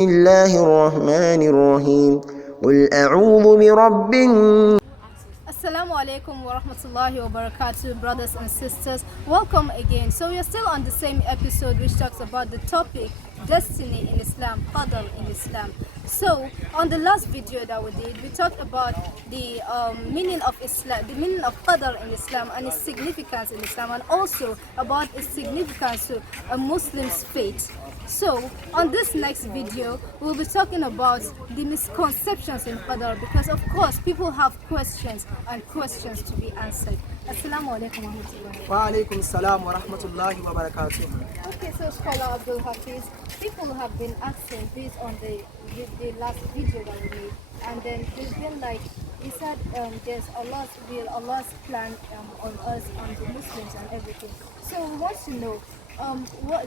الله الرحمن الرحيم قل أعوذ برب Assalamu alaikum wa rahmatullahi wa barakatuh, brothers and sisters. Welcome again. So, we are still on the same episode which talks about the topic destiny in Islam, qadar in Islam. So, on the last video that we did, we talked about the meaning of Islam, the meaning of qadar in Islam and its significance in Islam, and also about its significance to a Muslim's faith. So, on this next video, we'll be talking about the misconceptions in qadar, because of course people have questions and questions to be answered. Assalamu alaikum wa rahmatullahi. Wa alaikum salam wa rahmatullahi wa barakatuh. Okay, so Scholar Abdul Hafiz, people have been asking based on the last video that we made, and then there's been like, he said there's Allah's will, Allah's plan on us, on the Muslims and everything. So we want to know,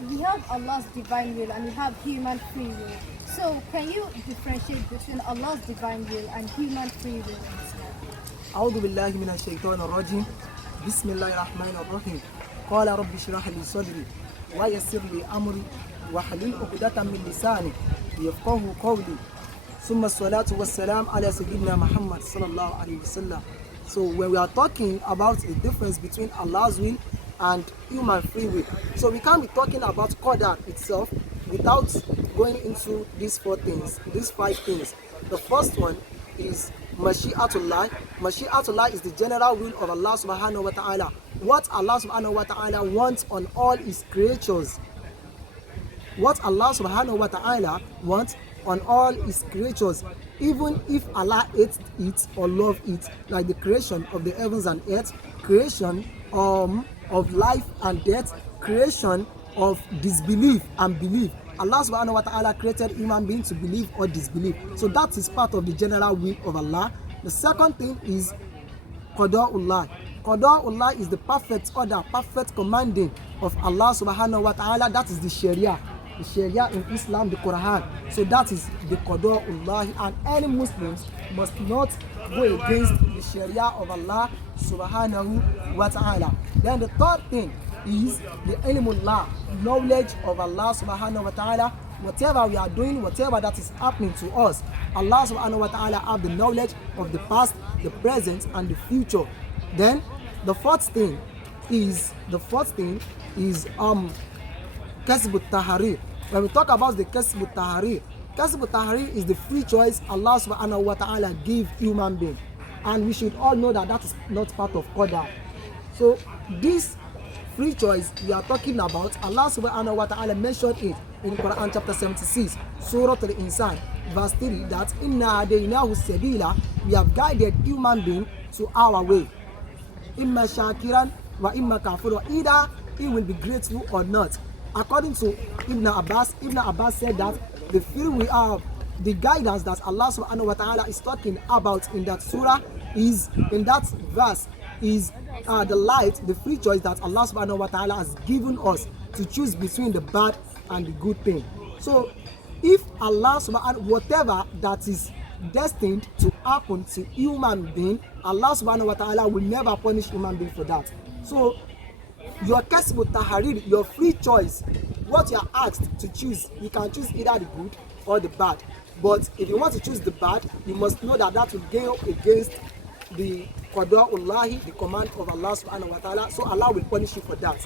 we have Allah's divine will and we have human free will. So can you differentiate between Allah's divine will and human free will in Islam? أعوذ بالله من الشيطان الرجيم بسم الله الرحمن الرحيم قال رب اشرح لي صدري ويسر لي أمري واحلل عقدة من لساني يفقهوا قولي ثم الصلاة والسلام على سيدنا محمد صلى الله عليه وسلم. So when we are talking about the difference between Allah's will and human free will, so we can't be talking about qadar itself without going into these five things. The first one is Mashi'atullah. Mashi'atullah is the general will of Allah subhanahu wa ta'ala. What Allah subhanahu wa ta'ala wants on all his creatures. What Allah subhanahu wa ta'ala wants on all his creatures, even if Allah hates it or loves it, like the creation of the heavens and earth, creation of life and death, creation of disbelief and belief. Allah subhanahu wa ta'ala created human beings to believe or disbelieve. So that is part of the general will of Allah. The second thing is Qada'ullah. Qada'ullah is the perfect order, perfect commanding of Allah subhanahu wa ta'ala. That is the Sharia. The Sharia in Islam, the Quran. So that is the Qada'ullah, and any Muslims must not go against the Sharia of Allah subhanahu wa ta'ala. Then the third thing is the ilmullah, knowledge of Allah subhanahu wa ta'ala. Whatever we are doing, whatever that is happening to us, Allah subhanahu wa ta'ala have the knowledge of the past, the present and the future. Then the fourth thing is kasb al-tahrir. When we talk about the kasb al-tahrir is the free choice Allah subhanahu wa ta'ala give human being, and we should all know that that is not part of qadar. So this free choice we are talking about, Allah subhanahu wa ta'ala mentioned it in Quran chapter 76, Surah Al-Insan, verse 3, that inna hadaynahu sabila, we have guided human being to our way. Imma shakiran wa imma kafura, either he will be grateful or not. According to Ibn Abbas said that the free we have, the guidance that Allah subhanahu wa ta'ala is talking about in that surah is, in that verse, is the light, the free choice that Allah subhanahu wa ta'ala has given us to choose between the bad and the good thing. So if Allah subhanahu, whatever that is destined to happen to human being, Allah subhanahu wa ta'ala will never punish human being for that. So your kasb al-tahrir, your free choice, what you are asked to choose, you can choose either the good or the bad. But if you want to choose the bad, you must know that that will go against the Qada'ullahi, the command of Allah subhanahu wa ta'ala. So Allah will punish you for that.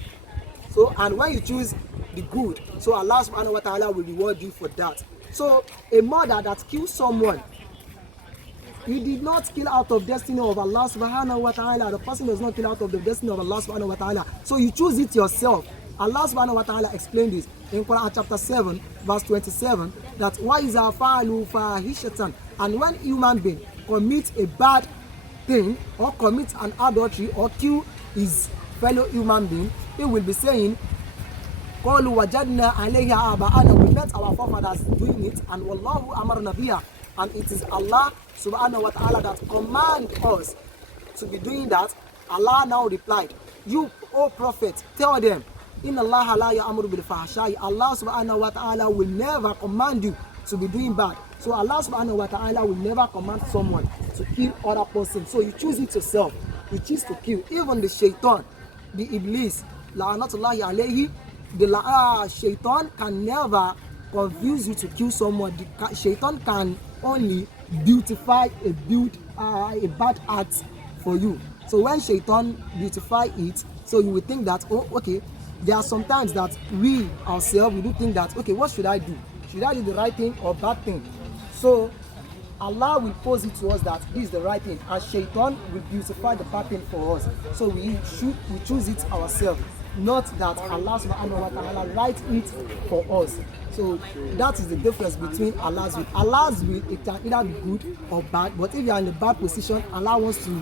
So, and when you choose the good, so Allah subhanahu wa ta'ala will reward you for that. So a murder that kills someone, you did not kill out of destiny of Allah subhanahu wa ta'ala. The person does not kill out of the destiny of Allah subhanahu wa ta'ala. So you choose it yourself. Allah subhanahu wa ta'ala explained this in Quran chapter 7, verse 27, that وَإِذَا فَعَلُوا فَاحِشَةً, and when human being commits a bad thing or commits an adultery or kill his fellow human being, he will be saying, قَالُوا وَجَدْنَا عَلَيْهَا آبَاءَنَا, we met our forefathers doing it, and وَاللَّهُ أَمَرْنَا بِهَا, and it is Allah subhanahu wa ta'ala that command us to be doing that. Allah now replied, you, O Prophet, tell them, inna Allah la ya'muru bil fahsha'i, Allah subhanahu wa ta'ala will never command you to be doing bad. So Allah subhanahu wa ta'ala will never command someone to kill other person. So you choose it yourself. You choose to kill. Even the shaitan, the iblis, la'anatullahi alayhi, the shaitan can never confuse you to kill someone. Shaitan can only beautify a bad act for you. So when Shaitan beautify it, so you will think that, oh, okay, there are sometimes that we ourselves, we do think that, okay, what should I do? Should I do the right thing or bad thing? So Allah will pose it to us that this is the right thing, and Shaitan will beautify the bad thing for us. So we choose it ourselves, not that Allah subhanahu wa ta'ala writes it for us. So that is the difference between Allah's will. Allah's will, it can either be good or bad, but if you are in a bad position, Allah wants to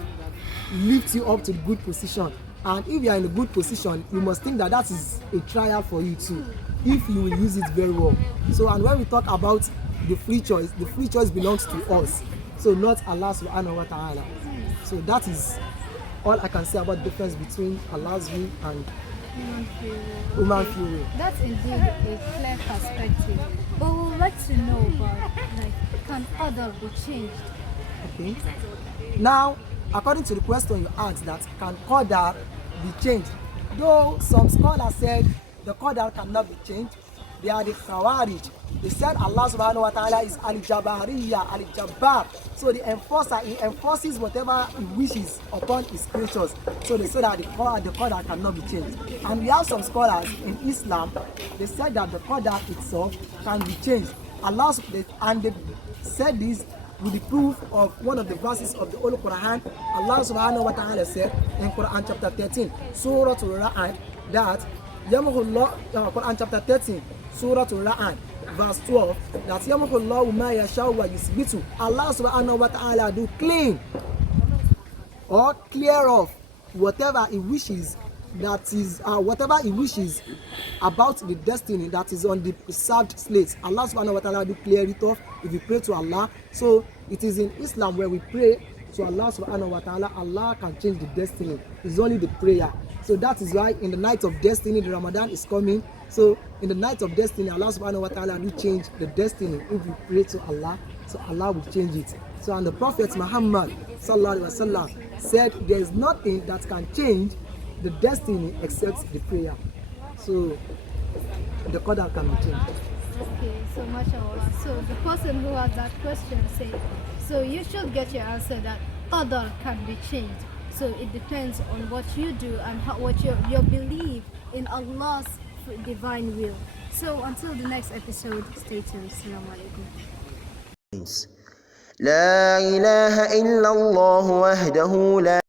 lift you up to the good position. And if you are in a good position, you must think that that is a trial for you too, if you will use it very well. So, and when we talk about the free choice belongs to us, so not Allah subhanahu wa ta'ala. So that is all I can say about the difference between Allah's will and human free will. That's indeed a clear perspective. But we would like to know about, like, can qadar be changed? Okay. Now, according to the question you asked, that can qadar be changed? Though some scholars said the qadar cannot be changed, they are the Khawarij. They said Allah subhanahu wa ta'ala is Al-Jabariya, Al-Jabbar. So the enforcer, he enforces whatever he wishes upon his creatures. So they said that the qadar cannot be changed. And we have some scholars in Islam, they said that the qadar itself can be changed. And they said this with the proof of one of the verses of the Holy Quran. Allah subhanahu wa ta'ala said in Quran chapter 13, Surah Al-Ra'd, that Quran chapter 13, Surah Al-Ra'd, verse 12, that Yamhullahu ma yasha wa yusbitu. Allah subhanahu wa ta'ala do clean or clear off whatever he wishes, that is whatever he wishes about the destiny that is on the preserved slate. Allah subhanahu wa ta'ala do clear it off if you pray to Allah. So it is in Islam where we pray to Allah subhanahu wa ta'ala, Allah can change the destiny. It's only the prayer. So that is why in the night of destiny, the Ramadan is coming. So in the night of destiny, Allah subhanahu wa ta'ala will change the destiny. If you pray to Allah, so Allah will change it. So, and the Prophet Muhammad sallallahu alaihi wasallam said there is nothing that can change the destiny except the prayer. So the qadar can be changed. Okay, so mashallah. So the person who asked that question said, so you should get your answer that qadar can be changed. So it depends on what you do and what your belief in Allah's divine will. So until the next episode, stay tuned. Assalamu alaikum. لا إله إلا الله وحده لا